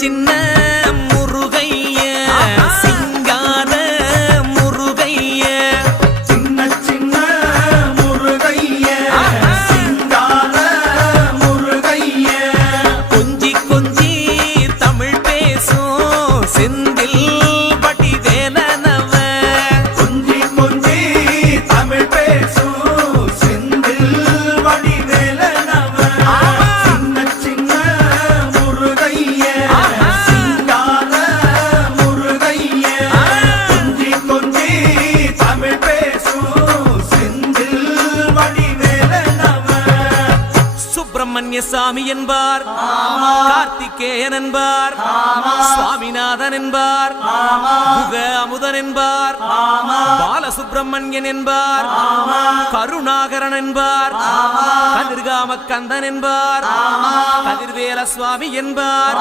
சின்ன முருகைய சிங்கார முருகைய சின்ன சின்ன முருகைய சிங்கார முருகைய கொஞ்சி கொஞ்சி தமிழ் பேசும் செந்தில் வடிவேலனவ கொஞ்சி கொஞ்சி தமிழ் பேசும் செந்தில் வடிவேலனவ சின்ன சின்ன முருகைய சிங்கார முருகைய கொஞ்சி கொஞ்சி தமிழ் பேசும் செந்தில் வடிவேலனவ சுப்பிரமணிய சாமி என்பார், கார்த்திகேயன் என்பார், சுவாமிநாதன் என்பார், முக அமுதன் என்பார், பாலசுப்பிரமணியன் என்பார், கருணாகரன் என்பார், கதிர்காம கந்தன் என்பார், கதிர்வேல சுவாமி என்பார்.